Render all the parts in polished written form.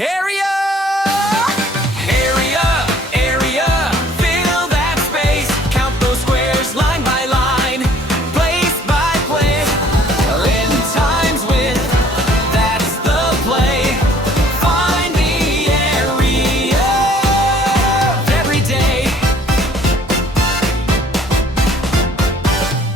Area! Area, area, fill that space. Count those squares line by line, place by place. In times with, that's the play. Find the area of every day.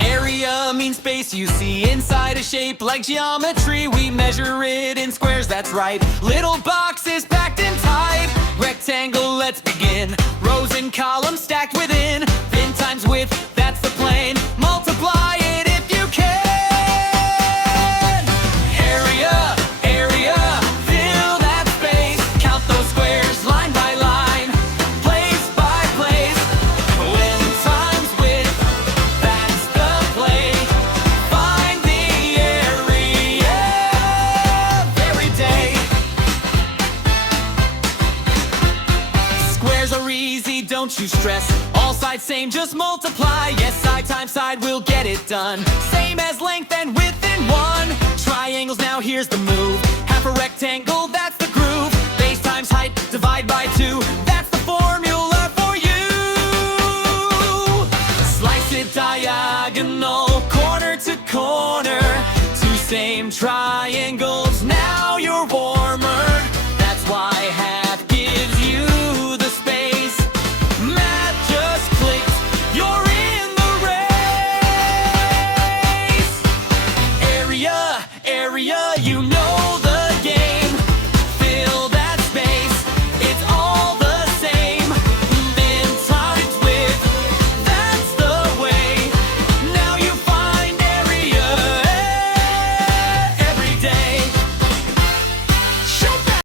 Area means space you see inside a shape like geometry. We measure it in squares, that's right. Little boxes packed in tight. Rectangle, let's begin. Rows and columns stacked within. In times width, that's the plane. Multiply it if you can. Area, area, fill that space. Count those squares line by line, place by place. When times width, that's the play. Find the area of every day. Squares are easy, don't you stress. All sides same, just multiply. Yes, side times side will get it done. Same as length and width in one. Triangles, now here's the move. Half a rectangle